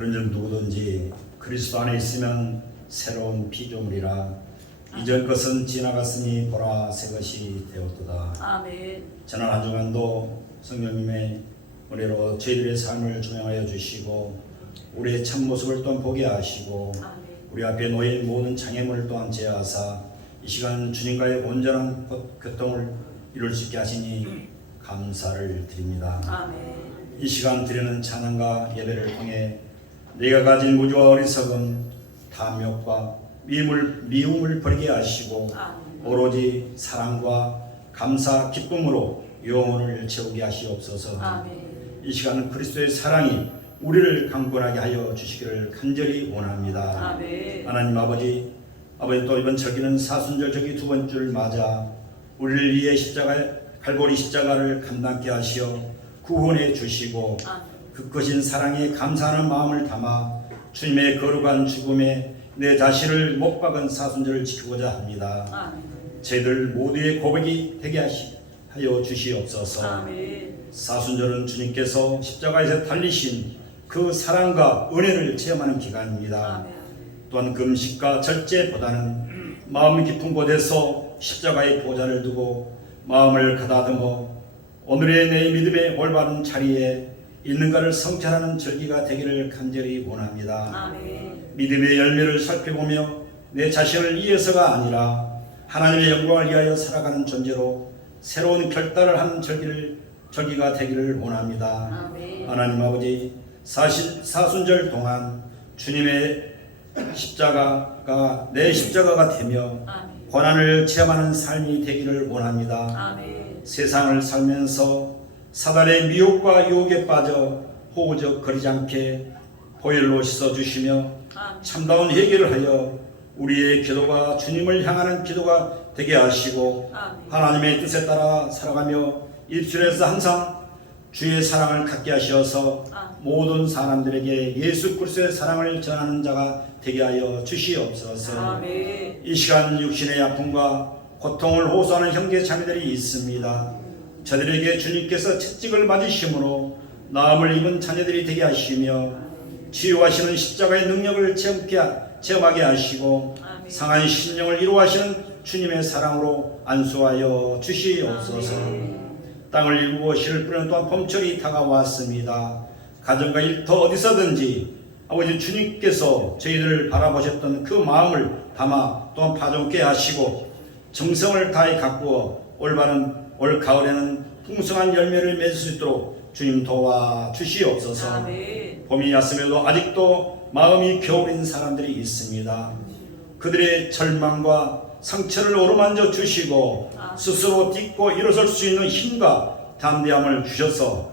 그런즉 누구든지 그리스도 안에 있으면 새로운 피조물이라 이전 것은 지나갔으니 보라 새 것이 되었도다. 아멘. 지난 한 주간도 성령님의 은혜로 저희들의 삶을 조명하여 주시고 우리의 참모습을 또한 보게 하시고 아멘. 우리 앞에 놓인 모든 장애물을 또한 제하사 이 시간 주님과의 온전한 교통을 이룰 수 있게 하시니 감사를 드립니다. 아멘. 이 시간 드리는 찬양과 예배를 통해 내가 가진 무지와 어리석음, 탐욕과 미움을 버리게 하시고 아멘. 오로지 사랑과 감사, 기쁨으로 영혼을 채우게 하시옵소서. 아멘. 이 시간은 그리스도의 사랑이 우리를 강건하게 하여 주시기를 간절히 원합니다. 아멘. 하나님 아버지 또 이번 절기는 사순절 절기 두 번째를 맞아 우리를 위해 갈보리 십자가를 감당케 하시어 구원해 주시고 그 크신 사랑에 감사하는 마음을 담아 주님의 거룩한 죽음에 내 자신을 못 박은 사순절을 지키고자 합니다. 아멘. 저희들 모두의 고백이 되게 하여 주시옵소서. 아멘. 사순절은 주님께서 십자가에서 달리신 그 사랑과 은혜를 체험하는 기간입니다. 아멘. 또한 금식과 절제보다는 마음 깊은 곳에서 십자가의 보좌를 두고 마음을 가다듬어 오늘의 내 믿음의 올바른 자리에 있는가를 성찰하는 절기가 되기를 간절히 원합니다. 아멘. 믿음의 열매를 살펴보며 내 자신을 위해서가 아니라 하나님의 영광을 위하여 살아가는 존재로 새로운 결단을 하는 절기가 되기를 원합니다. 아멘. 하나님 아버지 사순절 동안 주님의 십자가가 내 십자가가 되며 아멘. 고난을 체험하는 삶이 되기를 원합니다. 아멘. 세상을 살면서 사단의 미혹과 유혹에 빠져 호우적거리지 않게 보혈로 씻어주시며 참다운 회개를 하여 우리의 기도가 주님을 향하는 기도가 되게 하시고 아멘. 하나님의 뜻에 따라 살아가며 입술에서 항상 주의 사랑을 갖게 하셔서 모든 사람들에게 예수 그리스도의 사랑을 전하는 자가 되게 하여 주시옵소서. 아멘. 이 시간 육신의 아픔과 고통을 호소하는 형제 자매들이 있습니다. 저들에게 주님께서 채찍을 맞으심으로 나음을 입은 자녀들이 되게 하시며 치유하시는 십자가의 능력을 체험하게 하시고 상한 심령을 이루하시는 주님의 사랑으로 안수하여 주시옵소서. 땅을 일구고 씨를 뿌리는 또한 봄철이 다가왔습니다. 가정과 일터 어디서든지 아버지 주님께서 저희들을 바라보셨던 그 마음을 담아 또한 파종케 하시고 정성을 다해 가꾸어 올바른 올 가을에는 풍성한 열매를 맺을 수 있도록 주님 도와 주시옵소서. 아멘. 봄이 왔음에도 아직도 마음이 겨울인 사람들이 있습니다. 그들의 절망과 상처를 어루만져 주시고 스스로 딛고 일어설 수 있는 힘과 담대함을 주셔서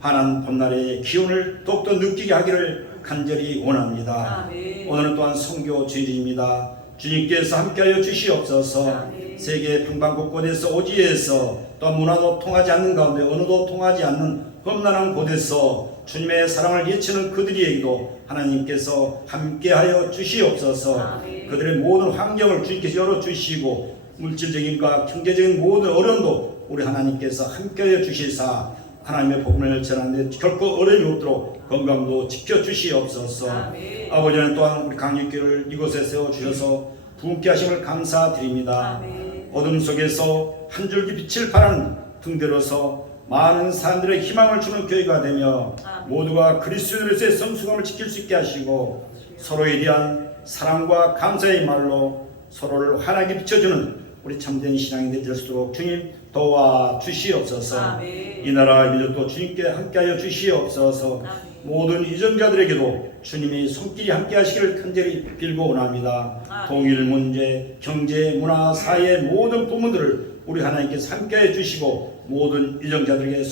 환한 봄날의 기운을 더욱더 느끼게 하기를 간절히 원합니다. 아멘. 오늘은 또한 선교 주일입니다. 주님께서 함께하여 주시옵소서. 아멘. 세계 평방 곳곳에서 오지에서 또 문화도 통하지 않는 가운데 언어도 통하지 않는 험난한 곳에서 주님의 사랑을 외치는 그들에게도 하나님께서 함께하여 주시옵소서. 아멘. 그들의 모든 환경을 주님께서 열어주시고 물질적인과 경제적인 모든 어려움도 우리 하나님께서 함께하여 주시사 하나님의 복음을 전하는데 결코 어려움이 없도록 건강도 지켜주시옵소서. 아멘. 아버지는 또한 우리 강육교를 이곳에 세워주셔서 부흥케 하심을 감사드립니다. 아멘. 어둠 속에서 한 줄기 빛을 바라는 등대로서 많은 사람들의 희망을 주는 교회가 되며 모두가 그리스도의 성숙함을 지킬 수 있게 하시고 서로에 대한 사랑과 감사의 말로 서로를 환하게 비춰주는 우리 참된 신앙이 될 수 있도록 주님 도와 주시옵소서. 아멘. 이 나라 민족도 주님께 함께하여 주시옵소서. 아멘. 모든 이전자들에게도 주님이 손길이 함께 하시기를 간절히 빌고 원합니다. 아멘. 통일 문제, 경제, 문화, 사회 모든 부문들을 우리 하나님께서 함께해 주시고 모든 이정자들에게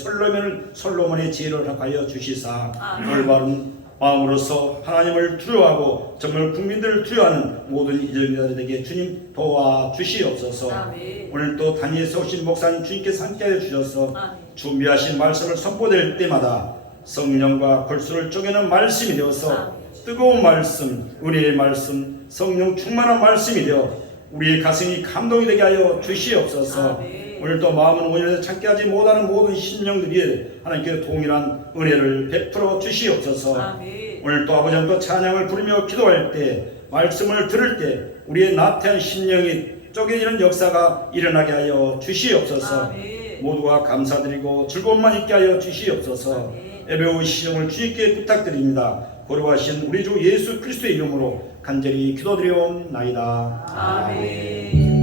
솔로몬의 지혜를 허락하여 주시사 아멘. 올바른 마음으로서 하나님을 두려워하고 정말 국민들을 두려워하는 모든 이정자들에게 주님 도와 주시옵소서. 아멘. 오늘 또 단위에서 오신 목사님 주님께서 함께해 주셔서 아멘. 준비하신 말씀을 선포될 때마다 성령과 골수를 쪼개는 말씀이 되어서 뜨거운 말씀, 은혜의 말씀, 성령 충만한 말씀이 되어 우리의 가슴이 감동이 되게 하여 주시옵소서. 아멘. 아멘. 오늘도 마음은 온전해서 참게 하지 못하는 모든 심령들이 하나님께 동일한 은혜를 베풀어 주시옵소서. 아멘. 오늘 또 아버지 또 찬양을 부르며 기도할 때 말씀을 들을 때 우리의 나태한 심령이 쪼개지는 역사가 일어나게 하여 주시옵소서. 아멘. 모두가 감사드리고 즐거움만 있게 하여 주시옵소서. 아멘. 예배의 시정을 주님께 부탁드립니다. 거룩하신 우리 주 예수 그리스도의 이름으로 간절히 기도드리옵나이다. 아멘.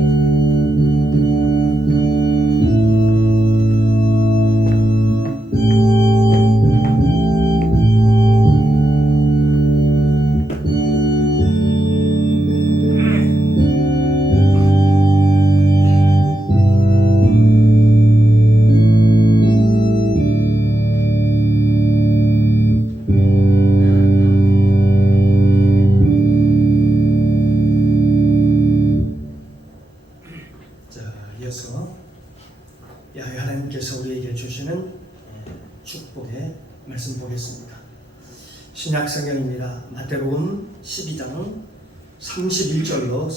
이어서 야훼 하나님께서 우리에게 주시는 축복의 말씀 보겠습니다. 신약 성경입니다. 마태복음 12장 31절로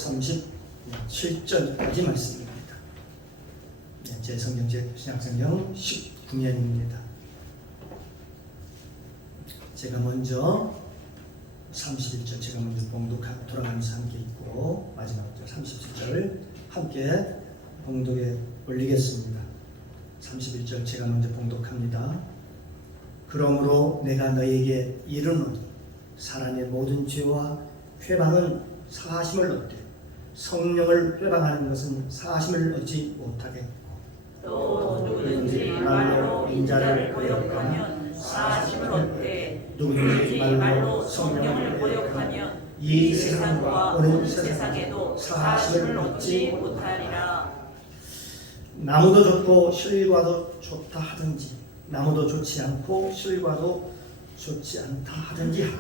37절까지 말씀입니다. 제 성경책 신약 성경 19년입니다. 제가 먼저 31절 제가 먼저 봉독하고 돌아가면서 함께 읽고 마지막 절 37절 함께 봉독에 올리겠습니다. 31절 제가 먼저 봉독합니다. 그러므로 내가 너희에게 이르노니 사람의 모든 죄와 회방은 사하심을 얻되 성령을 회방하는 것은 사하심을 얻지 못하겠고 또 누구든지 말로 인자를 모욕하면 사하심을 얻되 누구든지 말로 성령을 모욕하면 이 세상과 온 세상에도 사하심을 얻지 못하리라. 나무도 좋고 실과도 좋다 하든지 나무도 좋지 않고 실과도 좋지 않다 하든지 하라.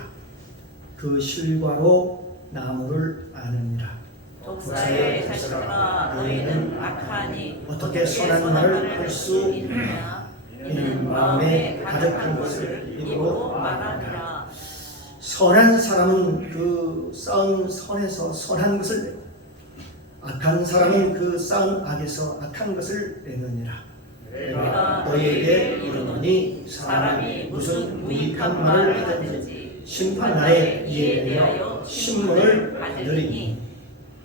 그 실과로 나무를 아느니라. 독사의 자식들아 너희는 악하니 어떻게 선한 말을 할 수 있느냐. 이는 마음에 가득한 것을 입으로 말하니라. 선한 사람은 그 쌓은 선에서 선한 것을 내고 악한 사람은 그 쌓은 악에서 악한 것을 내느니라. 내가 너희에게 이르노니 사람이 무슨 무익한 말을 하든지 심판날에 이에 대하여 신문을 받으리니.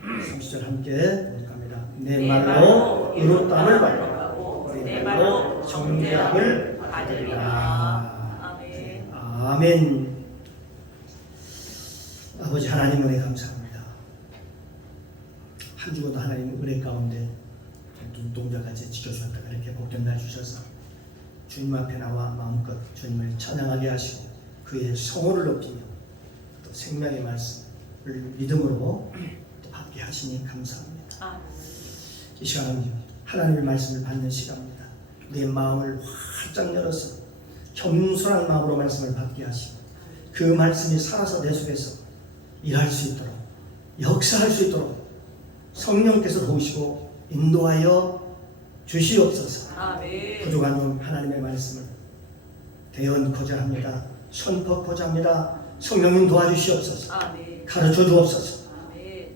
30절 함께 봉독합니다. 내 말로 의롭다함을 받으라고 내 말로 정죄함을 받으리라. 아멘. 아멘. 아버지 하나님 은혜 감사합니다. 한 주간도 하나님 은혜 가운데 눈동자같이 지켜주셨다가 이렇게 복된 날 주셔서 주님 앞에 나와 마음껏 주님을 찬양하게 하시고 그의 성호를 높이며 또 생명의 말씀을 믿음으로 또 받게 하시니 감사합니다. 이 시간은 하나님의 말씀을 받는 시간입니다. 내 마음을 활짝 열어서 겸손한 마음으로 말씀을 받게 하시고 그 말씀이 살아서 내 속에서 일할 수 있도록 역사할 수 있도록 성령께서 도우시고 인도하여 주시옵소서. 아멘. 부족한 종 하나님의 말씀을 대언코자 합니다. 선포코자 합니다. 성령님 도와주시옵소서. 아멘. 가르쳐 주옵소서. 아멘.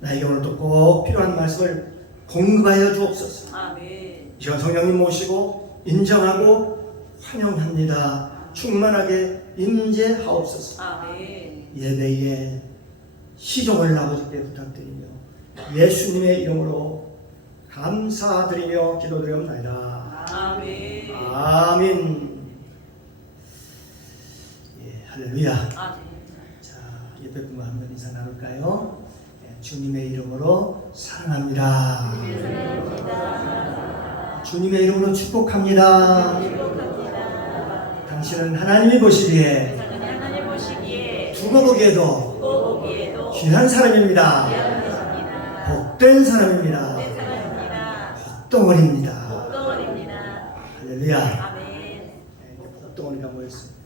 나에게 오늘도 꼭 필요한 말씀을 공급하여 주옵소서. 아멘. 이 시간 성령님 모시고 인정하고 환영합니다. 충만하게 임재하옵소서. 아멘. 예배의 시종을 아버지께 부탁드리며 예수님의 이름으로 감사드리며 기도드리옵나이다. 아멘. 아멘. 예, 할렐루야. 아멘. 자, 예배분과 한번 인사 나눌까요? 예, 주님의 이름으로 사랑합니다. 주님의 이름으로 축복합니다. 당신은 하나님이 보시기에 하나님 보시기에 두고 보기에도 두고 보기에도 귀한 사람입니다. 귀하십니다. 복된 사람입니다. 내 사랑입니다. 복덩어리입니다. 복덩어리입니다. 할렐루야. 아멘. 예, 복덩어리가 뭐였습니까?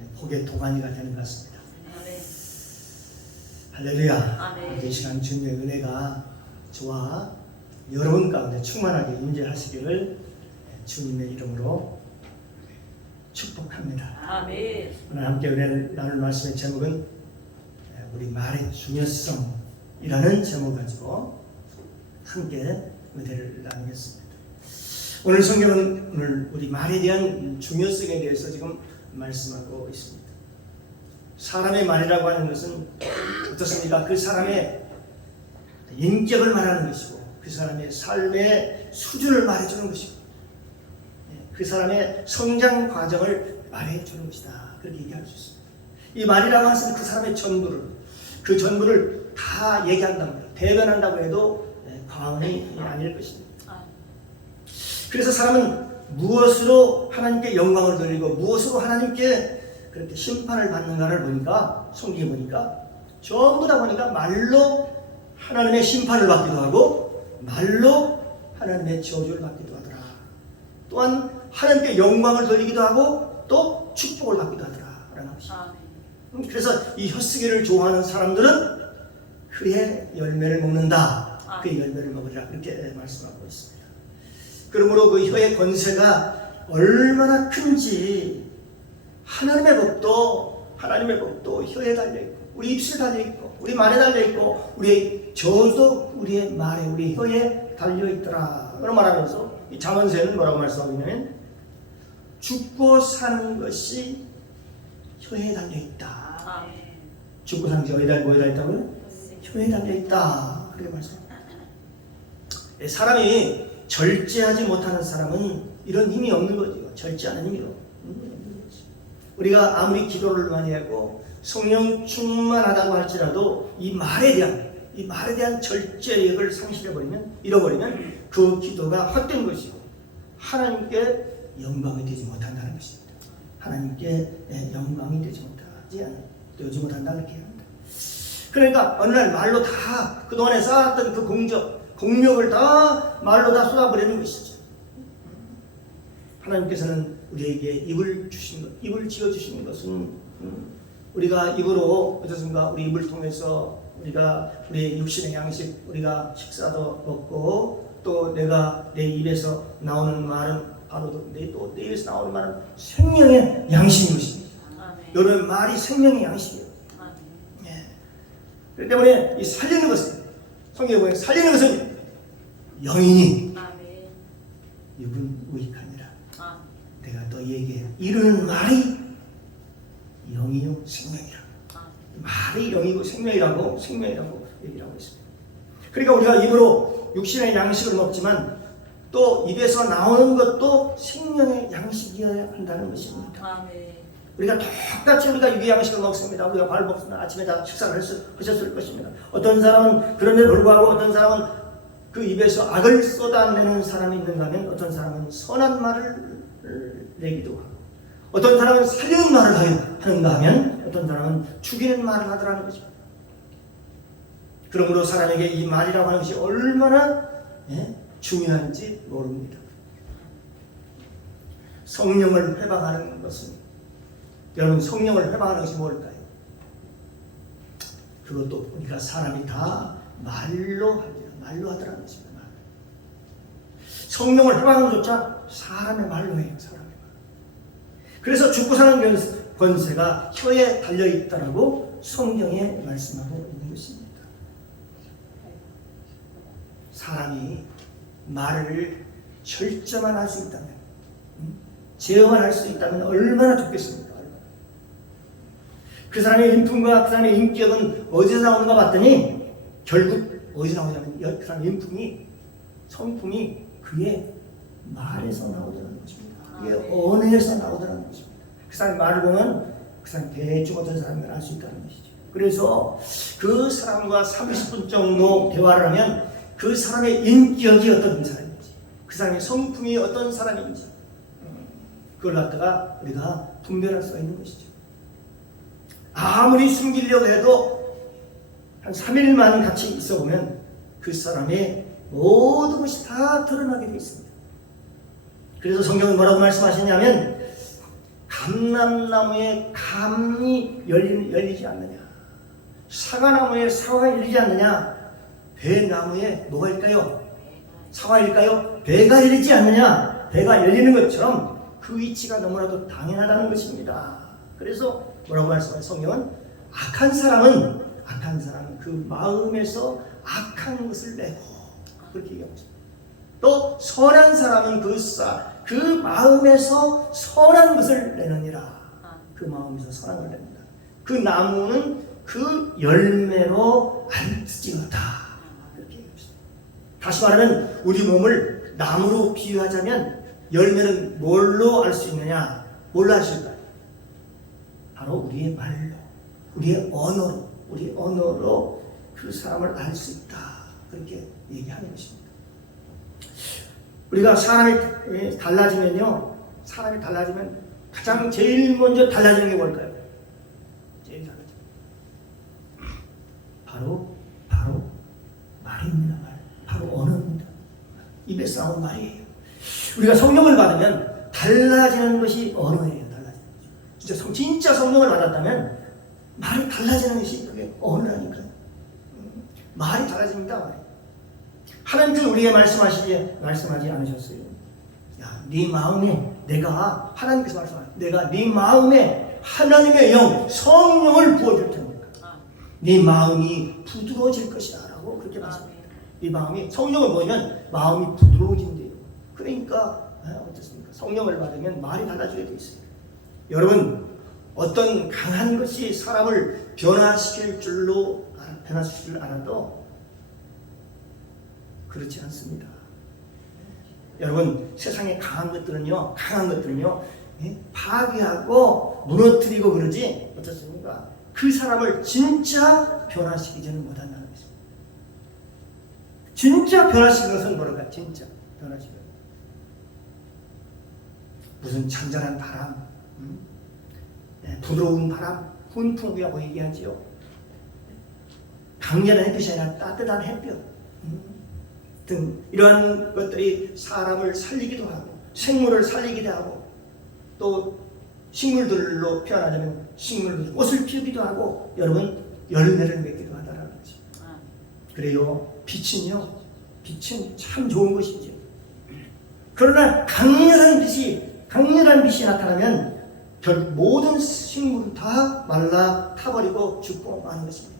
예, 복의 동안이가 되는 것 같습니다. 아멘. 할렐루야. 아멘. 이 시간 주님의 은혜가 저와 여러분 가운데 충만하게 임재하시기를 주님의 이름으로 축복합니다. 아멘. 오늘 함께 은혜를 나눌 말씀의 제목은 우리 말의 중요성이라는 제목을 가지고 함께 은혜를 나누겠습니다. 오늘 성경은 오늘 우리 말에 대한 중요성에 대해서 지금 말씀하고 있습니다. 사람의 말이라고 하는 것은 어떻습니까? 그 사람의 인격을 말하는 것이고 그 사람의 삶의 수준을 말해주는 것이고 그 사람의 성장 과정을 말해주는 것이다. 그렇게 얘기할 수 있습니다. 이 말이라고 하는 그 사람의 전부를 다 얘기한다고 해요. 대변한다고 해도 과언이 아닐 것입니다. 그래서 사람은 무엇으로 하나님께 영광을 돌리고 무엇으로 하나님께 그렇게 심판을 받는가를 보니까 성경에 보니까 전부 다 보니까 말로 하나님의 심판을 받기도 하고 말로 하나님의 저주를 받기도 하더라. 또한 하나님께 영광을 돌리기도 하고 또 축복을 받기도 하더라 라는 것입니다. 그래서 이 혀쓰기를 좋아하는 사람들은 그의 열매를 먹는다. 그의 열매를 먹으리라 그렇게 말씀하고 있습니다. 그러므로 그 혀의 권세가 얼마나 큰지 하나님의 법도 혀에 달려있고 우리 입술에 달려있고 우리 말에 달려있고 우리의 저도 우리의 말에 우리 혀에 달려있더라 그런 말하면서 이 잠언서에는 뭐라고 말씀하고 있냐면 죽고 사는 것이 혀에 달려있다. 죽고 사는 것이 뭐에 달려있다고요? 혀에 달려있다 그렇게 말씀합니다. 사람이 절제하지 못하는 사람은 이런 힘이 없는 거죠. 절제하는 힘이 없는 거죠. 우리가 아무리 기도를 많이 하고 성령 충만하다고 할지라도 이 말에 대한 절제력을 잃어버리면 그 기도가 헛된 것이고 하나님께 영광이 되지 못한다는 것입니다. 하나님께 영광이 되지 못한다 그렇게 합니다. 그러니까 어느 날 말로 다 그동안에 쌓았던 그 공력을 다 말로 다 쏟아버리는 것이죠. 하나님께서는 우리에게 입을 지어주시는 것은 우리가 입으로 어떻습니까? 우리 입을 통해서 우리가 우리의 육신의 양식, 우리가 식사도 먹고 또 내가 내 입에서 나오는 말은 바로 내 입에서 나오는 말은 생명의 양식인 것입니다. 여러분 말이 생명의 양식이에요. 그렇기 때문에 이 살리는 것은 성경에 보면 살리는 것은 영이니 육은 무익하니라. 내가 너희에게 이르는 말이 영이요 생명이라. 말이 영이고 생명이라고 얘기를 하고 있습니다. 그러니까 우리가 입으로 육신의 양식을 먹지만 또 입에서 나오는 것도 생명의 양식이어야 한다는 것입니다. 우리가 똑같이 우리가 육의 양식을 먹습니다. 우리가 밥 먹습니다. 아침에 다 식사를 하셨을 것입니다. 어떤 사람은 그런데도 불구하고 어떤 사람은 그 입에서 악을 쏟아내는 사람이 있는가 하면 어떤 사람은 선한 말을 내기도 하고 어떤 사람은 살리는 말을 하는가 하면 어떤 사람은 죽이는 말을 하더라는 것입니다. 그러므로 사람에게 이 말이라고 하는 것이 얼마나 중요한지 모릅니다. 성령을 회방하는 것은 여러분 성령을 회방하는 것이 뭘까요? 그것도 보니까 사람이 다 말로 하더라는 것입니다. 성령을 회방하는 것조차 사람의 말로 해요. 사람의 말. 그래서 죽고 사는 권세가 혀에 달려있다라고 성경에 말씀하고 있는 것입니다. 사람이 말을 절제만 할 수 있다면 제어만 할 수 있다면 얼마나 좋겠습니까? 그 사람의 인품과 그 사람의 인격은 어디서 나오는가 봤더니 결국 어디서 나오냐면 그 사람의 인품이 성품이 그의 말에서 나오더라는 것입니다. 그의 언어에서 나오더라는 것입니다. 그 사람의 말을 보면 그 사람이 대충 어떤 사람인가 알 수 있다는 것이죠. 그래서 그 사람과 30분 정도 대화를 하면 그 사람의 인격이 어떤 사람인지 그 사람의 성품이 어떤 사람인지 그걸 갖다가 우리가 분별할 수가 있는 것이죠. 아무리 숨기려고 해도 한 3일만 같이 있어 보면 그 사람의 모든 것이 다 드러나게 되어 있습니다. 그래서 성경은 뭐라고 말씀하시냐면 감람나무에 감이 열리지 않느냐, 사과나무에 사과가 열리지 않느냐, 배나무에 뭐가 일까요? 사과일까요? 배가 열리지 않느냐, 배가 열리는 것처럼 그 위치가 너무나도 당연하다는 것입니다. 그래서 뭐라고 말씀하세요? 성경은 악한 사람은 그 마음에서 악한 것을 내고 그렇게 얘기하고 있습니다. 또 선한 사람은 그 마음에서 선한 것을 내느니라. 그 마음에서 선한 것을 냅니다. 그 나무는 그 열매로 알지어다. 이렇게 얘기합니다. 다시 말하면 우리 몸을 나무로 비유하자면 열매는 뭘로 알 수 있느냐? 뭘로 아실까요? 바로 우리의 말로, 우리의 언어로 그 사람을 알 수 있다. 그렇게 얘기하는 것입니다. 우리가 사람이 달라지면 가장 제일 먼저 달라지는 게 뭘까요? 제일 달라지는 바로 말입니다. 바로 언어입니다. 입에서 나온 말이에요. 우리가 성령을 받으면 달라지는 것이 언어예요. 진짜 성령을 받았다면 말이 달라지는 것이 그게 언어라니까요. 말이 달라집니다. 말이. 하나님께서 우리에게 말씀하지 않으셨어요. 야, 네 마음에 내가 하나님께서 말씀하셨어요. 내가 네 마음에 하나님의 영 성령을 부어줄 테니까 네 마음이 부드러워질 것이다 라고 그렇게 말씀합니다. 네 마음이 성령을 보면 마음이 부드러워진대요. 그러니까 어떻습니까? 성령을 받으면 말이 달라지게 돼 있어요. 여러분, 어떤 강한 것이 사람을 변화시킬 줄 알아도 그렇지 않습니다. 여러분, 세상에 강한 것들은요, 파괴하고 무너뜨리고 그러지 어떻습니까? 그 사람을 진짜 변화시키지는 못한다는 것입니다. 진짜 변화시키는 것은 뭐랄까? 진짜 변화시키는 무슨 잔잔한 바람, 부드러운 바람, 훈풍이라고 얘기하지요. 강렬한 햇빛이 아니라 따뜻한 햇볕 등 이러한 것들이 사람을 살리기도 하고 생물을 살리기도 하고 또 식물들로 표현하자면 식물들 꽃을 피우기도 하고 여러분 열매를 맺기도 하다라는 거죠. 그래요. 빛은 참 좋은 것이죠. 그러나 강렬한 빛이 나타나면 결국 모든 식물은 다 말라 타버리고 죽고 마는 것입니다.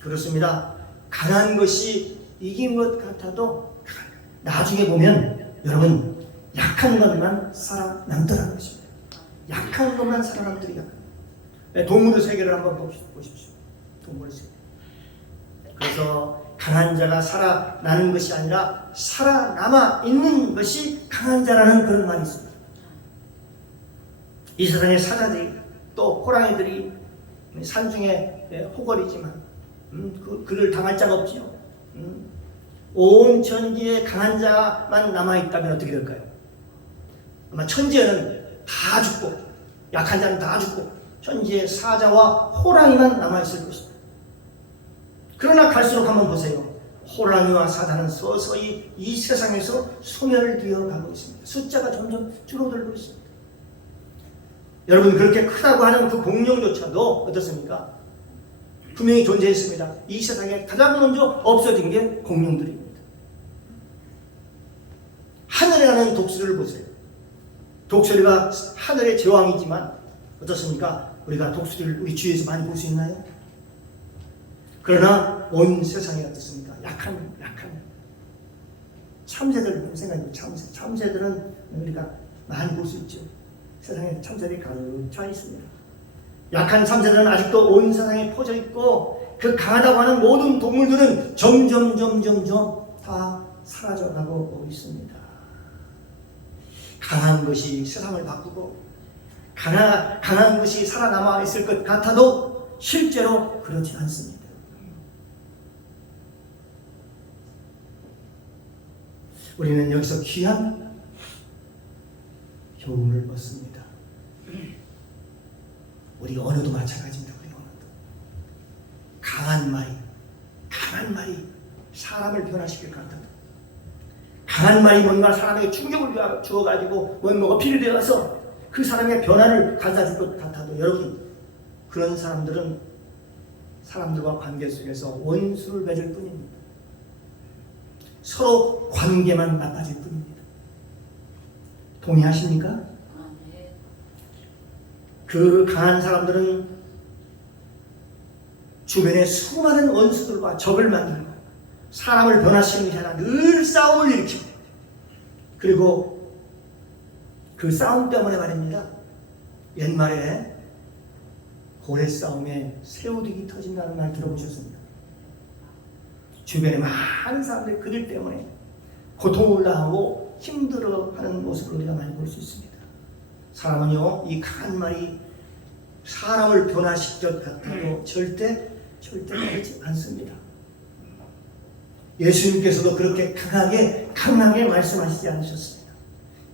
그렇습니다. 강한 것이 이긴 것 같아도 나중에 보면 여러분 약한 것만 살아남더라는 것입니다. 약한 것만 살아남더리가. 동물의 세계를 한번 보십시오. 동물의 세계. 그래서 강한 자가 살아나는 것이 아니라 살아남아 있는 것이 강한 자라는 그런 말이 있습니다. 이 세상의 사자들이 또 호랑이들이 산중에 호걸이지만 그를 당할 자가 없지요. 온 천지에 강한 자만 남아있다면 어떻게 될까요? 아마 천지에는 다 죽고 약한 자는 다 죽고 천지에 사자와 호랑이만 남아있을 것입니다. 그러나 갈수록 한번 보세요. 호랑이와 사자는 서서히 이 세상에서 소멸되어 가고 있습니다. 숫자가 점점 줄어들고 있습니다. 여러분, 그렇게 크다고 하는 그 공룡조차도 어떻습니까? 분명히 존재했습니다. 이 세상에 가장 먼저 없어진 게 공룡들입니다. 하늘에 나는 독수리를 보세요. 독수리가 하늘의 제왕이지만 어떻습니까? 우리가 독수리를 우리 주위에서 많이 볼 수 있나요? 그러나 온 세상이 어떻습니까? 약한 참새들 생각해보면 참새들은 우리가 많이 볼 수 있죠. 세상에 참새들이 가득 차 있습니다. 약한 참새들은 아직도 온 세상에 퍼져 있고 그 강하다고 하는 모든 동물들은 점점 다 사라져가고 있습니다. 강한 것이 세상을 바꾸고 강한 것이 살아남아 있을 것 같아도 실제로 그렇지 않습니다. 우리는 여기서 귀한 교훈을 얻습니다. 우리 언어도 마찬가지입니다. 우리 언어도 강한 말이 사람을 변화시킬 것 같아도 강한 말이 뭔가 사람에게 충격을 주어가지고 뭔가가 필요되어서 그 사람의 변화를 가져다 줄 것 같아도 여러분 그런 사람들은 사람들과 관계 속에서 원수를 맺을 뿐입니다. 서로 관계만 나빠질 뿐입니다. 동의하십니까? 그 강한 사람들은 주변에 수많은 원수들과 적을 만들고 사람을 변화시키는 게 아니라 늘 싸움을 일으키고, 그리고 그 싸움 때문에 말입니다. 옛말에 고래 싸움에 새우등이 터진다는 말 들어보셨습니까? 주변에 많은 사람들이 그들 때문에 고통을 당하고 힘들어하는 모습을 우리가 많이 볼 수 있습니다. 사람은요, 이 강한 말이 사람을 변화시킬 것 같아도 절대 그렇지 않습니다. 예수님께서도 그렇게 강하게 말씀하시지 않으셨습니다.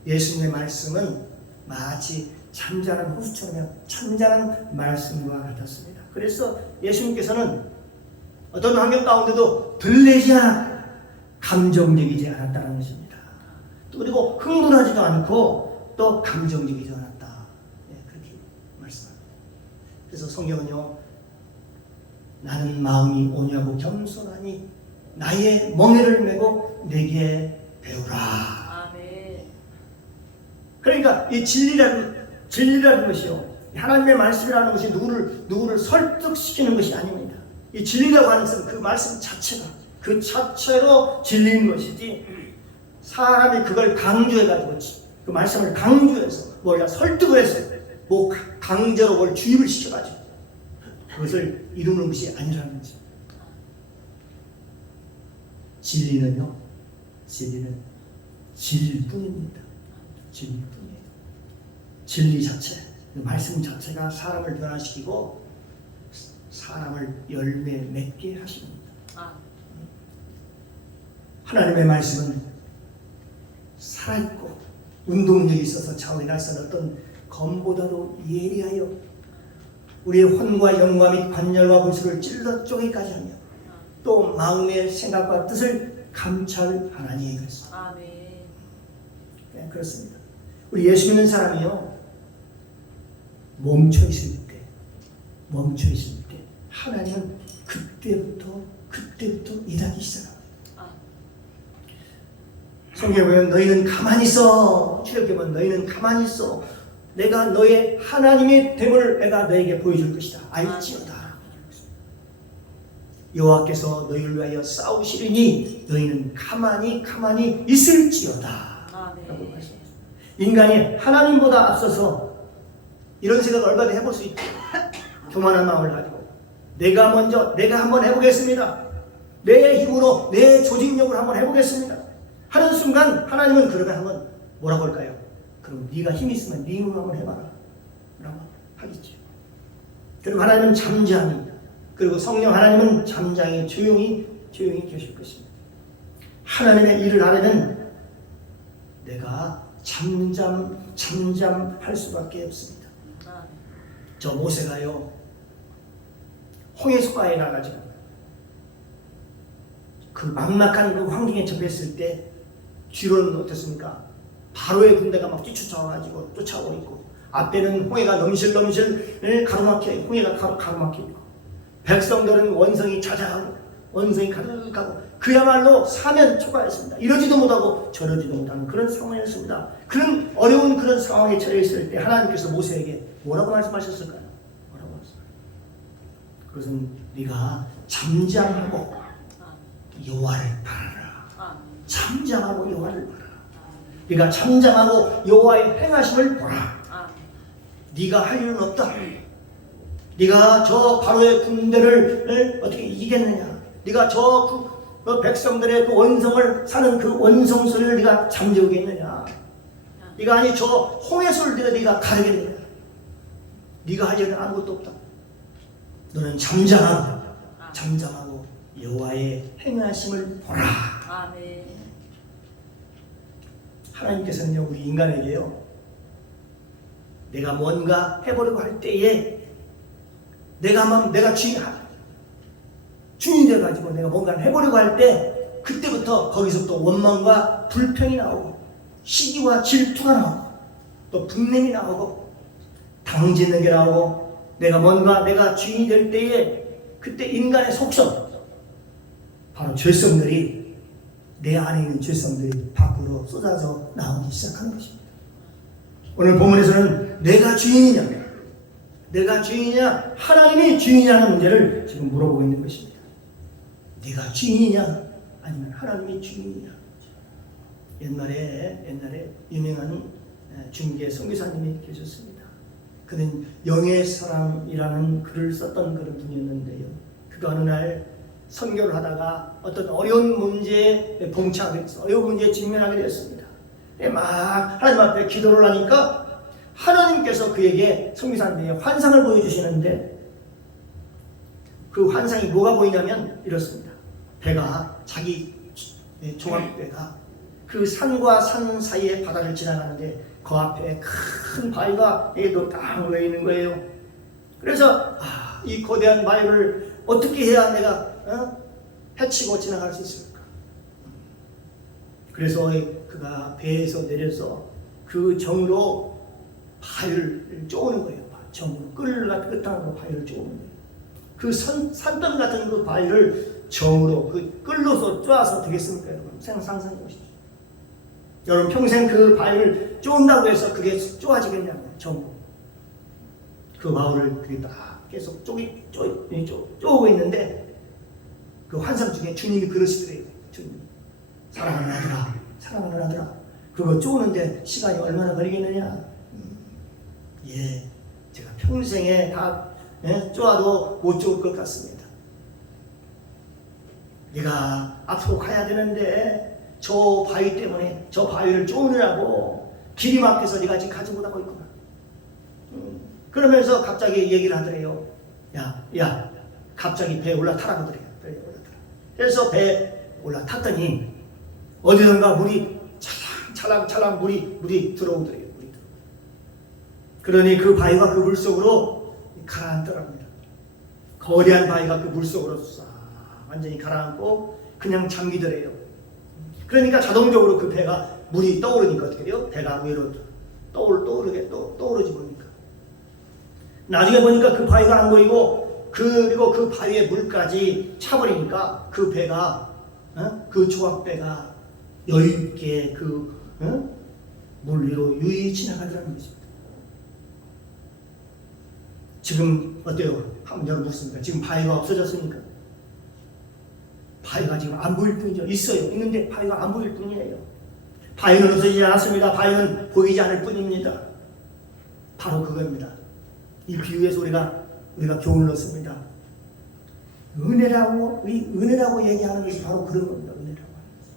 예수님의 말씀은 마치 잠자는 호수처럼 잠자는 말씀과 같았습니다. 그래서 예수님께서는 어떤 환경 가운데도 들리지 않았다, 감정적이지 않았다는 것입니다. 또 그리고 흥분하지도 않고 또 감정적이지 않았다. 네, 그렇게 말씀합니다. 그래서 성경은요, 나는 마음이 온유하고 겸손하니 나의 멍에를 메고 내게 배우라. 아멘. 그러니까 이 진리라는 것이요, 하나님의 말씀이라는 것이 누구를 설득시키는 것이 아닙니다. 이 진리라고 하는 것은 그 말씀 자체가 그 자체로 진리인 것이지, 사람이 그걸 강조해가지고 그 말씀을 강조해서 뭐가 설득을 해서 뭐 강제로 뭘 주입을 시켜가지고 그것을 이루는 것이 아니라는 거죠. 진리는 진리일 뿐입니다. 진리일 뿐이에요. 진리 자체, 그 말씀 자체가 사람을 변화시키고 사람을 열매 맺게 하십니다. 하나님의 말씀은 살아있고 운동력이 있어서 좌우에 날선 어떤 검보다도 예리하여 우리의 혼과 영과 및 관절과 골수를 찔러 쪼개까지 하며 또 마음의 생각과 뜻을 감찰하나니 그렇습니다. 아멘. 네, 그렇습니다. 우리 예수 믿는 사람이요, 멈춰 있을 때 하나님은 그때부터 일하기 시작합니다. 성경에 보면 너희는 가만히 있어, 출애굽기에 너희는 가만히 있어, 내가 너의 하나님의 됨을 내가 너에게 보여줄 것이다, 알지어다. 여호와께서 너희를 위하여 싸우시리니 너희는 가만히 있을지어다. 라고 말씀합니다. 인간이 하나님보다 앞서서 이런 생각을 얼마나 해볼 수 있죠. 교만한 마음을 가지고 내가 한번 해보겠습니다, 내 힘으로 내 조직력으로 한번 해보겠습니다 하는 순간 하나님은 그러면 한번 뭐라고 할까요? 그럼 네가 힘이 있으면 네 힘으로 한번 해봐라 라고 하겠죠. 그럼 하나님은 잠잠히, 그리고 성령 하나님은 잠잠히 조용히 계실 것입니다. 하나님의 일을 하려면 내가 잠잠할 수밖에 없습니다. 저 모세가요, 홍해수가에 나가지고 그 막막한 그 환경에 접했을 때 뒤로는 어떻습니까? 바로의 군대가 막 쫓아와가지고 쫓아오고 있고, 앞에는 홍해가 넘실넘실 가로막혀, 홍해가 가로막혀 있고, 백성들은 원성이 자자하고 원성이 가득하고 그야말로 사면 초과했습니다. 이러지도 못하고 저러지도 못하는 그런 상황이었습니다. 그런 어려운 그런 상황에 처해 있을 때 하나님께서 모세에게 뭐라고 말씀하셨을까요? 뭐라고 말씀하셨을까요? 그것은 네가 잠잠하고 여호와를 바라라. 잠잠하고 여호와를 바라라. 네가 잠잠하고 여호와의 행하심을 보라. 네가 할 일은 없다. 네가 저 바로의 군대를 어떻게 이기겠느냐? 네가 저 백성들의 그 원성을 사는 그 원성 소리를 네가 잠재우겠느냐? 네가 아니 저 홍해수를 네가 가르겠느냐? 네가 할 일은 아무것도 없다. 너는 잠잠하고 여호와의 행하심을 보라. 아멘. 하나님께서는요, 우리 인간에게요, 내가 뭔가 해보려고 할 때에 내가 주인이 돼가지고 내가 뭔가를 해보려고 할 때 그때부터 거기서부터 원망과 불평이 나오고 시기와 질투가 나오고 또 분냄이 나오고 당짓는 게 나오고, 내가 주인이 될 때에 그때 인간의 속성, 바로 죄성들이, 내 안에 있는 죄성들이 밖으로 쏟아져 나오기 시작하는 것입니다. 오늘 본문에서는 내가 주인이냐 하나님이 주인이냐는 문제를 지금 물어보고 있는 것입니다. 네가 주인이냐 아니면 하나님이 주님이냐. 옛날에 유명한 중계 선교사님이 계셨습니다. 그는 영의 사랑이라는 글을 썼던 그런 분이었는데요. 그가 어느 날 선교를 하다가 어떤 어려운 문제에 봉착하게 됐어요. 어려운 문제에 직면하게 되었습니다. 막 하나님 앞에 기도를 하니까 하나님께서 그에게 선교사님에게 환상을 보여주시는데 그 환상이 뭐가 보이냐면 이렇습니다. 배가 자기 종합배가 그 산과 산 사이의 바다를 지나가는데 그 앞에 큰 바위가 딱 놓여 있는 거예요. 그래서 이 거대한 바위를 어떻게 해야 내가 헤치고 지나갈 수 있을까? 그래서 그가 배에서 내려서 그 정으로 바위를 쪼는 거예요. 정으로 끝으로 바위를 쪼는 거예요. 그 산더미 같은 그 바위를 정으로 그 끌로서 쪼아서 되겠습니까, 여러분? 상상해 보십시오. 여러분 평생 그 바위를 쪼은다고 해서 그게 쪼아지겠냐고요, 정으로. 그 바위를 그게 딱 계속 쪼고 있는데 그 환상 중에 주님이 그러시더래요. 주님, 사랑하는 아들아, 그거 쪼는데 시간이 얼마나 걸리겠느냐? 제가 평생에 다 쪼아도 못 쪼을 것 같습니다. 네가 앞으로 가야 되는데 저 바위 때문에 저 바위를 쪼느라고 길이 막혀서 네가 지금 가지 못하고 있구나. 그러면서 갑자기 얘기를 하더래요. 야, 갑자기 배에 올라타라고 그래요. 배에 올라타라. 그래서 배에 올라탔더니 어디선가 물이 찰랑찰랑 물이 들어오더래요. 그러니 그 바위가 그 물속으로 가라앉더랍니다. 거대한 바위가 그 물속으로 싹 완전히 가라앉고 그냥 잠기더래요. 그러니까 자동적으로 그 배가 물이 떠오르니까 어떻게 돼요? 배가 위로 떠오르지 보니까. 나중에 보니까 그 바위가 안 보이고 그리고 그 바위에 물까지 차버리니까 그 배가 그 조각배가 여유있게 그 물 위로 유유히 지나가더라는 것입니다. 지금 어때요? 한번 여러분 묻습니다. 지금 바위가 없어졌습니까? 바위가 지금 안 보일 뿐이죠. 있는데 바위가 안 보일 뿐이에요. 바위는 없어지지 않았습니다. 바위는 보이지 않을 뿐입니다. 바로 그겁니다. 이 비유에서 우리가 교훈을 얻습니다. 은혜라고 얘기하는 것이 바로 그런 겁니다. 은혜라고 하는 것이.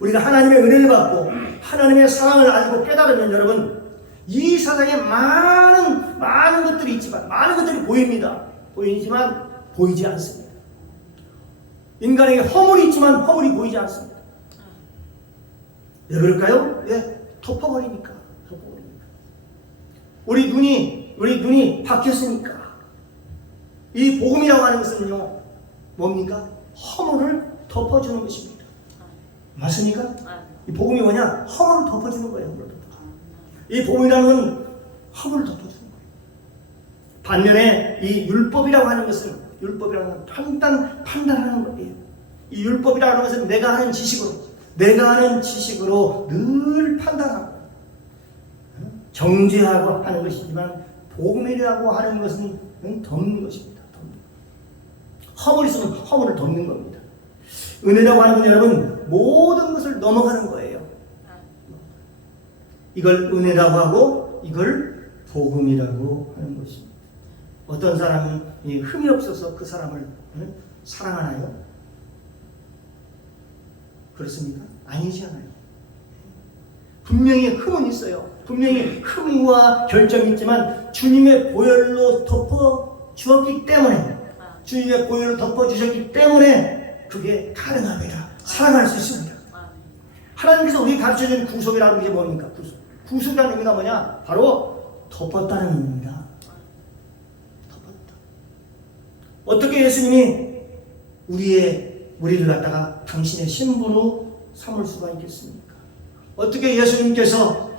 우리가 하나님의 은혜를 받고 하나님의 사랑을 알고 깨달으면 여러분 이 세상에 많은 것들이 있지만 많은 것들이 보이지만 보이지 않습니다. 인간에게 허물이 있지만 허물이 보이지 않습니다. 왜 그럴까요? 왜? 덮어버리니까. 우리 눈이 바뀌었으니까. 이 복음이라고 하는 것은요, 뭡니까? 허물을 덮어주는 것입니다. 맞습니까? 이 복음이 뭐냐? 허물을 덮어주는 거예요. 이 복음이라는 건 허물을 덮어주는 거예요. 반면에 이 율법이라고 하는 것은 판단하는 거예요. 이 율법이라고 하는 것은 내가 하는 지식으로 늘 판단하고 정죄하고 하는 것이지만 복음이라고 하는 것은 덮는 것입니다. 허물이 있으면 허물을 덮는 겁니다. 은혜라고 하는 건 여러분 모든 것을 넘어가는 거예요. 이걸 은혜라고 하고 이걸 복음이라고 하는 것입니다. 어떤 사람이 흠이 없어서 그 사람을 사랑하나요? 그렇습니까? 아니지 않아요. 분명히 흠은 있어요. 분명히 흠과 결점이 있지만 주님의 보혈로 덮어주었기 때문에 주님의 보혈로 덮어주셨기 때문에 그게 가능합니다. 사랑할 수 있습니다. 하나님께서 우리 가르쳐준 구속이라는 게 뭡니까? 구속이라는 의미가 뭐냐? 바로 덮었다는 의미입니다. 덮었다. 어떻게 예수님이 우리를 갖다가 당신의 신분으로 삼을 수가 있겠습니까? 어떻게 예수님께서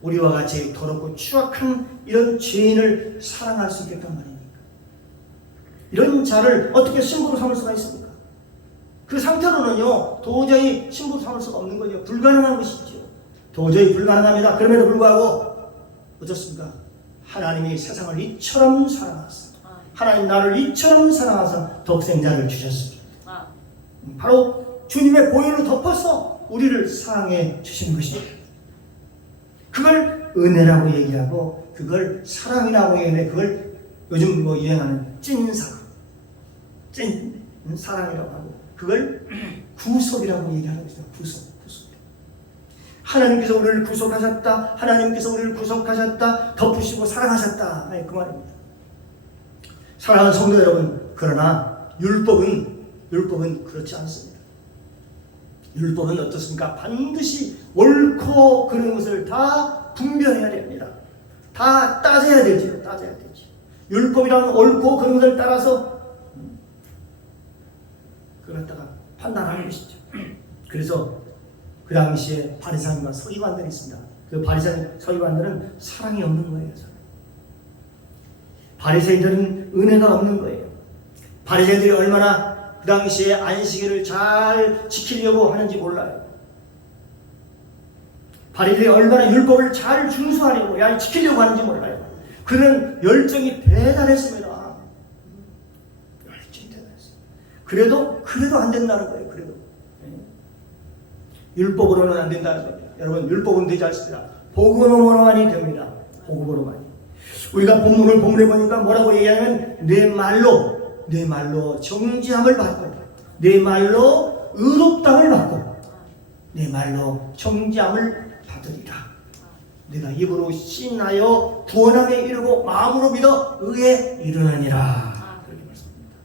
우리와 같이 더럽고 추악한 이런 죄인을 사랑할 수 있겠단 말입니까? 이런 자를 어떻게 신부로 삼을 수가 있습니까? 그 상태로는요 도저히 신부로 삼을 수가 없는 거죠. 불가능한 것이죠. 도저히 불가능합니다. 그럼에도 불구하고 어떻습니까? 하나님이 세상을 이처럼 사랑하사 하나님 나를 이처럼 사랑하사 독생자를 주셨습니다. 바로 주님의 보혈로 덮어서 우리를 사랑해 주신 것입니다. 그걸 은혜라고 얘기하고 그걸 사랑이라고 얘기하는데 그걸 요즘 뭐 유행하는 찐사랑, 찐 사랑이라고 하고 그걸 구속이라고 얘기하는 것이죠. 구속. 하나님께서 우리를 구속하셨다. 하나님께서 우리를 구속하셨다. 덮으시고 사랑하셨다. 그 말입니다. 사랑하는 성도 여러분, 그러나 율법은 그렇지 않습니다. 율법은 어떻습니까? 반드시 옳고 그른 것을 다 분별해야 됩니다. 다 따져야 되지. 율법이라는 옳고 그른 것을 따라서 그걸 갖다가 판단하는 것이죠. 그래서 그 당시에 바리새인과 서기관들이 있습니다. 그 바리새인 서기관들은 사랑이 없는 거예요. 바리새인들은 은혜가 없는 거예요. 바리새인들이 얼마나 그 당시에 안식일을 잘 지키려고 하는지 몰라요. 바리새인들이 얼마나 율법을 잘 준수하려고 지키려고 하는지 몰라요. 그런 열정이 대단했습니다. 열정이 대단했어요. 그래도 안 된다는 거예요. 율법으로는 안 된다는 겁니다. 여러분, 율법은 되지 않습니다. 복음으로만이 됩니다. 복음으로만이. 우리가 본문에 보니까 뭐라고 얘기하냐면 내 말로 정죄함을 받고 내 말로 의롭다함을 받고 내 말로 정죄함을 받으리라. 내가 입으로 신하여 구원함에 이르고 마음으로 믿어 의에 이르느니라. 그렇게 말씀합니다.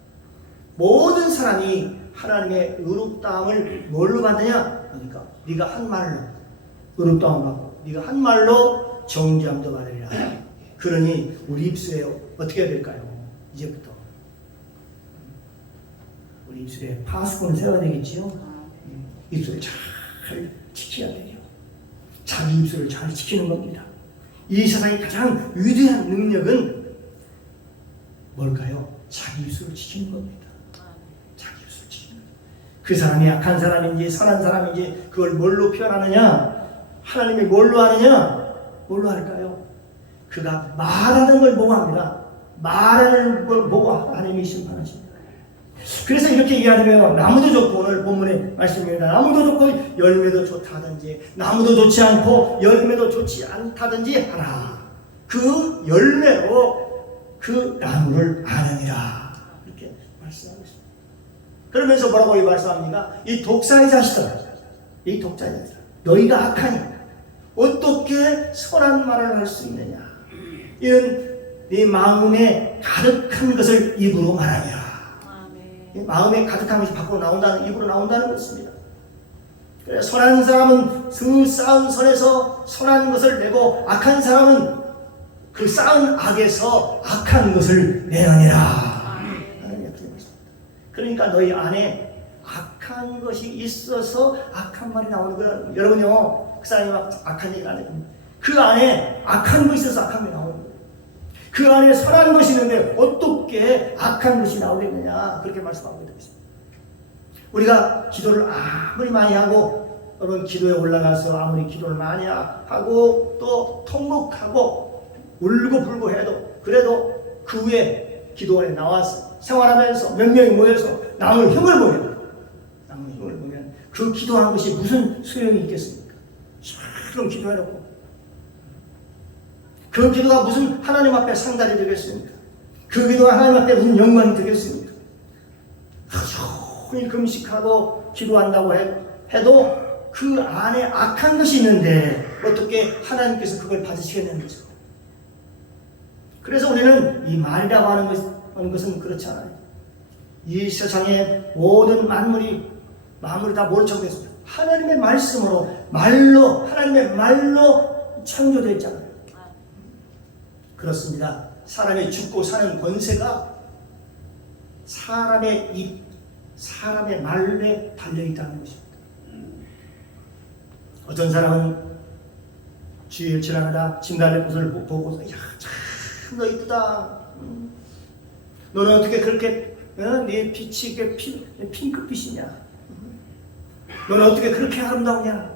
모든 사람이 하나님의 의롭다함을 뭘로 받느냐? 그러니까 네가 한 말로 의롭다함을 받고 네가 한 말로 정죄함도 받으리라. 그러니 우리 입술에 어떻게 해야 될까요? 이제부터 우리 입술에 파수꾼을 세워야 되겠지요. 입술을 잘 지켜야 돼요. 자기 입술을 잘 지키는 겁니다. 이 세상의 가장 위대한 능력은 뭘까요? 자기 입술을 지키는 겁니다. 자기 입술을 지키는 겁니다. 그 사람이 악한 사람인지 선한 사람인지 그걸 뭘로 표현하느냐? 하나님이 뭘로 하느냐? 뭘로 할까요? 그가 말하는 걸 보고 합니다. 말하는 걸 보고 하나님이 심판하십니다. 그래서 이렇게 얘기하면 나무도 좋고 오늘 본문의 말씀입니다. 나무도 좋고 열매도 좋다든지 나무도 좋지 않고 열매도 좋지 않다든지 하라. 그 열매로 그 나무를 아느니라. 이렇게 말씀하고 있습니다. 그러면서 뭐라고 말씀합니까? 이 독사의 자식들아, 너희가 악하니 어떻게 선한 말을 할 수 있느냐? 이는 네 마음에 가득한 것을 입으로 말하니라. 마음에 가득한 것이 밖으로 나온다는, 입으로 나온다는 것입니다. 그래, 선한 사람은 그 쌓은 선에서 선한 것을 내고 악한 사람은 그 쌓은 악에서 악한 것을 내느니라. 그러니까 너희 안에 악한 것이 있어서 악한 말이 나오는 거야. 여러분요, 그 사람이 막 악한 얘기를 안 해요. 그 안에 악한 것이 있어서 악한 말이 나오는 거예요. 그 안에 선한 것이 있는데 어떻게 악한 것이 나오겠느냐, 그렇게 말씀하고 있습니다. 우리가 기도를 아무리 많이 하고, 여러분 기도에 올라가서 아무리 기도를 많이 하고 또 통곡하고 울고불고 해도, 그래도 그 후에 기도원에 나와서 생활하면서 몇 명이 모여서 남을 힘을 보면 그 기도한 것이 무슨 소용이 있겠습니까? 그럼 기도해놓고 그 기도가 무슨 하나님 앞에 상달이 되겠습니까? 그 기도가 하나님 앞에 무슨 영광이 되겠습니까? 하루 금식하고 기도한다고 해도 그 안에 악한 것이 있는데 어떻게 하나님께서 그걸 받으시겠냐는 거죠. 그래서 우리는 이 말이라고 하는 것은 그렇지 않아요. 이 세상의 모든 만물이 다 뭘 창조했습니까? 하나님의 말씀으로, 하나님의 말로 창조되어 있잖아요. 그렇습니다. 사람이 죽고 사는 권세가 사람의 입, 사람의 말에 달려있다는 것입니다. 어떤 사람은 주일 지나가다 진달래 꽃을 보고서 야, 참 너 이쁘다. 너는 어떻게 그렇게 네 빛이 핑크빛이냐? 너는 어떻게 그렇게 아름다우냐?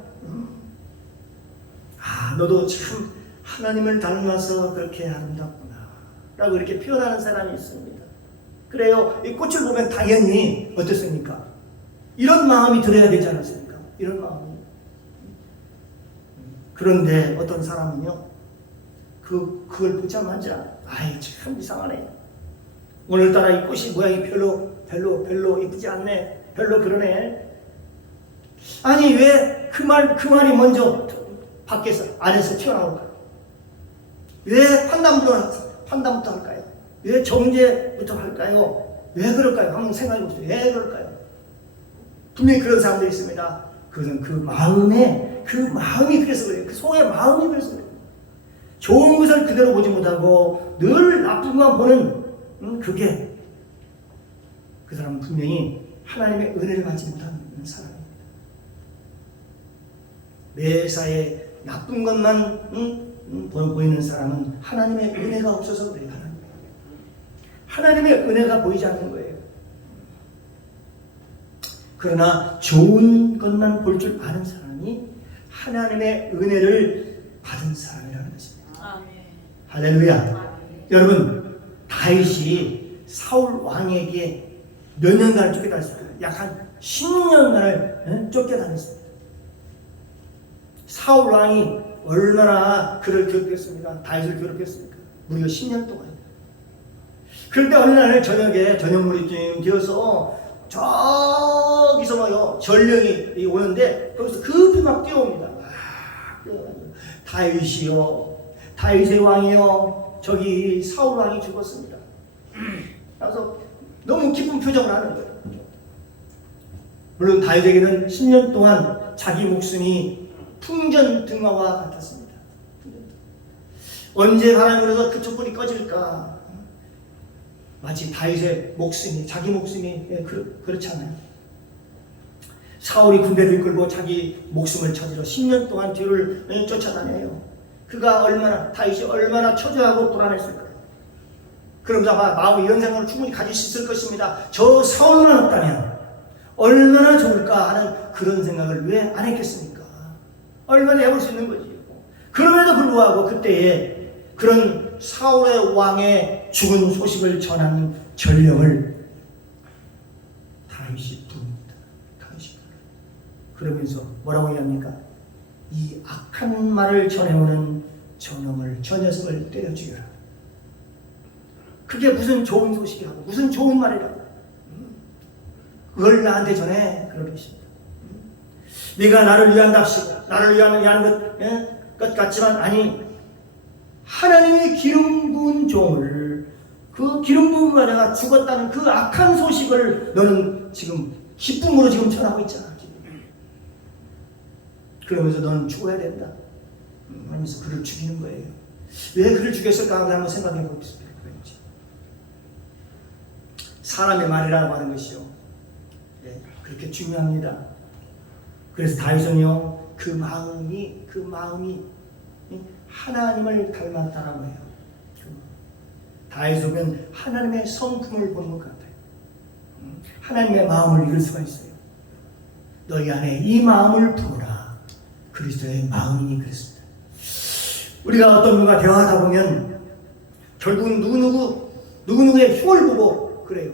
너도 참 하나님을 닮아서 그렇게 아름답구나 라고 이렇게 표현하는 사람이 있습니다. 그래요. 이 꽃을 보면 당연히 어떻습니까? 이런 마음이 들어야 되지 않았습니까? 이런 마음이. 그런데 어떤 사람은요, 그걸 보자마자, 아이, 참 이상하네. 오늘따라 이 꽃이 모양이 별로 이쁘지 않네. 별로 그러네. 아니, 왜 그 말이 먼저 밖에서, 안에서 튀어나올까요? 왜 판단부터 할까요? 왜 정죄부터 할까요? 왜 그럴까요? 한번 생각해 보세요. 왜 그럴까요? 분명히 그런 사람들이 있습니다. 그것은 그 마음이 그래서 그래요. 그 속의 마음이 그래서 그래요. 좋은 것을 그대로 보지 못하고 늘 나쁜 것만 보는 그게 그 사람은 분명히 하나님의 은혜를 받지 못하는 사람입니다. 매사에 나쁜 것만 보이는 사람은 하나님의 은혜가 없어서 그래요. 하나님의 은혜가 보이지 않는 거예요. 그러나 좋은 것만 볼 줄 아는 사람이 하나님의 은혜를 받은 사람이라는 것입니다. 아멘. 할렐루야. 아멘. 여러분, 다윗이 사울 왕에게 몇 년간을 쫓겨다녔을까요? 약 한 10년간을 쫓겨다녔습니다. 사울 왕이 얼마나 그를 괴롭혔습니까? 다윗을 괴롭혔습니까? 무려 10년 동안. 그런데 어느 날 저녁에 저녁물이 좀 되어서 저기서 뭐요 전령이 오는데 거기서 급히 막 뛰어옵니다. 다윗이요, 다윗의 왕이요, 저기 사울 왕이 죽었습니다. 그래서 너무 기쁜 표정을 하는 거예요. 물론 다윗에게는 10년 동안 자기 목숨이 풍전등화와 같았습니다. 언제 바람이 불어서 그 촛불이 꺼질까? 마치 다윗의 목숨이, 자기 목숨이 그렇잖아요. 사울이 군대를 끌고 자기 목숨을 찾으러 10년 동안 뒤를 쫓아다녀요. 다윗이 얼마나 초조하고 불안했을까요? 그러면서 마음에 이런 생각을 충분히 가질 수 있을 것입니다. 저 사울만 없다면 얼마나 좋을까 하는 그런 생각을 왜 안 했겠습니까? 얼마나 해볼 수 있는 거지. 그럼에도 불구하고 그때에 그런 사울의 왕의 죽은 소식을 전하는 전령을 다윗이 부릅니다. 그러면서 뭐라고 얘기합니까? 이 악한 말을 전해오는 저 녀석을 때려 죽여라. 그게 무슨 좋은 소식이라고, 무슨 좋은 말이라고. 그걸 나한테 전해. 그러겠습니다. 네가 나를 위한답시고 나를 위하는 것 같지만 아니, 하나님의 기름 부은 종을, 그 기름 부은 자가 죽었다는 그 악한 소식을 너는 지금 기쁨으로 지금 전하고 있잖아. 그러면서 너는 죽어야 된다 하면서 그를 죽이는 거예요. 왜 그를 죽였을까 하고 한번 생각해 보겠습니다. 사람의 말이라고 하는 것이요, 그렇게 중요합니다. 그래서 다윗은요, 그 마음이 하나님을 닮았다라고 해요. 다윗을 보면 하나님의 성품을 보는 것 같아요. 하나님의 마음을 읽을 수가 있어요. 너희 안에 이 마음을 부어라. 그리스도의 마음이니 그랬습니다. 우리가 어떤 분과 대화하다 보면 결국은 누구누구의 흉을 보고 그래요.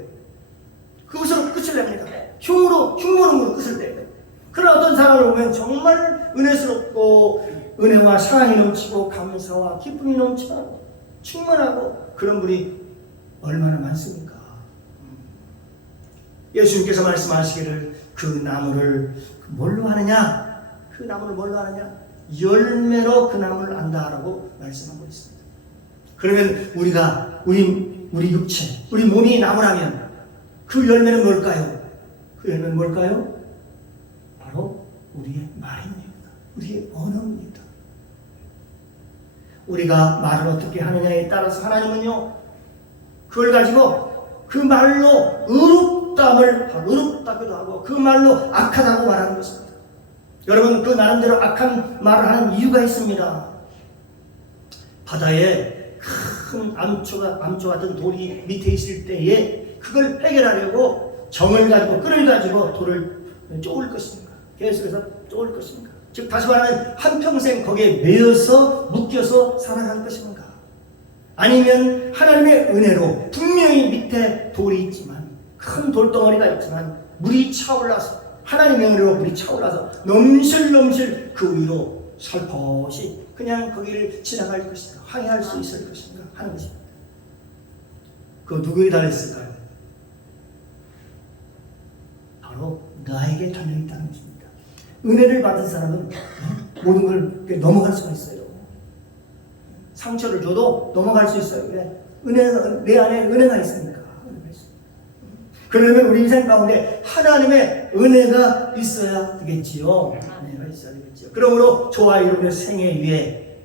그것으로 끝을 냅니다. 흉모름으로 끝을 내요. 그러나 어떤 사람을 보면 정말 은혜스럽고 은혜와 사랑이 넘치고 감사와 기쁨이 넘치고 충만하고 그런 분이 얼마나 많습니까? 예수님께서 말씀하시기를 그 나무를 뭘로 하느냐? 그 나무를 뭘로 하느냐? 열매로 그 나무를 안다라고 말씀하고 있습니다. 그러면 우리 육체, 우리 몸이 나무라면 그 열매는 뭘까요? 그 열매는 뭘까요? 바로 우리의 말입니다. 우리의 언어입니다. 우리가 말을 어떻게 하느냐에 따라서 하나님은요, 그걸 가지고 그 말로 의롭다기도 하고 그 말로 악하다고 말하는 것입니다. 여러분, 그 나름대로 악한 말을 하는 이유가 있습니다. 바다에 큰 암초 같은 돌이 밑에 있을 때에 그걸 해결하려고 정을 가지고 끈을 가지고 돌을 쪼을 것입니까? 계속해서 쪼을 것입니까? 즉 다시 말하면 한평생 거기에 매여서 묶여서 살아갈 것인가? 아니면 하나님의 은혜로 분명히 밑에 돌이 있지만 큰 돌덩어리가 있지만 물이 차올라서 하나님의 은혜로 불이 차올라서 넘실넘실 그 위로 살포시 그냥 거기를 지나갈 것인가, 항해할 수 있을 것인가 하는 것입니다. 그 누구에 달렸을까요? 바로 나에게 달려있다는 것입니다. 은혜를 받은 사람은 모든 걸 넘어갈 수가 있어요. 상처를 줘도 넘어갈 수 있어요. 왜? 내 안에 은혜가 있으니까. 그러면 우리 인생 가운데 하나님의 은혜가 있어야 되겠지요. 은혜가 있어야 되겠지요. 그러므로 저와 여러분의 생애 위에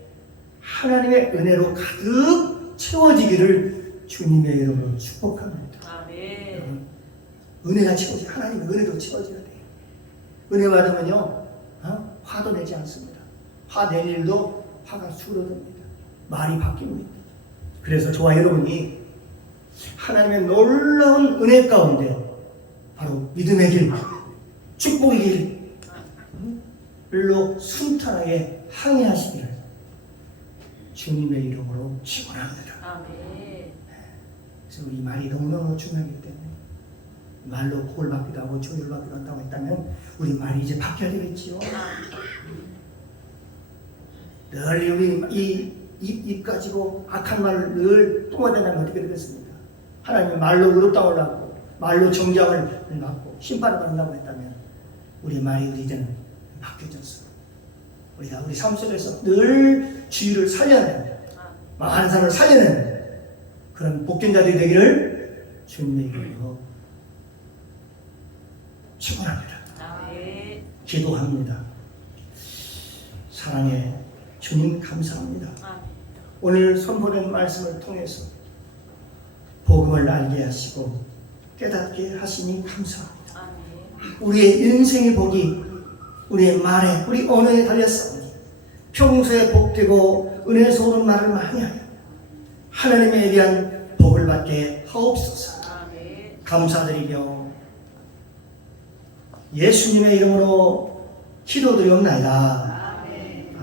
하나님의 은혜로 가득 채워지기를 주님의 이름으로 축복합니다. 아멘. 은혜가 채워지, 하나님의 은혜로 채워져야 돼요. 은혜 받으면요, 화도 내지 않습니다. 화 낼 일도 화가 줄어듭니다. 말이 바뀝니다. 그래서 저와 여러분이 하나님의 놀라운 은혜 가운데 바로 믿음의 길, 축복의 길로 순탄하게 항해하시기를 주님의 이름으로 축원합니다. 아멘. 그래서 우리 말이 너무너무 중요하기 때문에 말로 복을 받기도 하고 조율을 받기도 한다고 했다면 우리 말이 이제 바뀌어야 되겠지요. 늘 우리 입 가지고 악한 말을 늘 뿜어대면 어떻게 되겠습니까? 하나님은 말로 의롭다고 하고 말로 정죄를 받고 심판을 받는다고 했다면 우리 말이 이제는 바뀌어졌어. 우리가 우리 삶 속에서 늘 주의를 살려내는, 많은 사람을 살려내는 그런 복된 자들이 되기를 주님의 이름으로 축원합니다. 아멘. 기도합니다. 사랑해 주님 감사합니다. 아멘. 오늘 선포된 말씀을 통해서 복음을 알게 하시고 깨닫게 하시니 감사합니다. 아멘. 우리의 인생의 복이 우리의 말에, 우리 언어에 달렸사오니 평소에 복되고 은혜스러운 말을 많이 하여 하나님에 대한 복을 받게 하옵소서. 아멘. 감사드리며 예수님의 이름으로 기도드리옵나이다. 아멘.